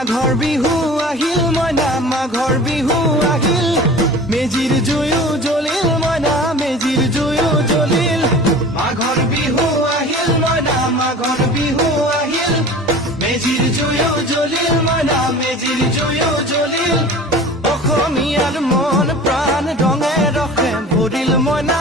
মাঘৰ বিহু আহিল মইনা মাঘৰ বিহু আহিল মেজিৰ জুয়ো জ্বলিল মইনা মেজিৰ জুয়ো জ্বলিল মাঘৰ বিহু আহিল মইনা মাঘৰ বিহু আহিল মেজিৰ জুয়ো জ্বলিল মইনা মেজিৰ জুয়ো জ্বলিল অসমীয়াৰ মন প্ৰাণ ৰঙে ৰসে ভৰিল মইনা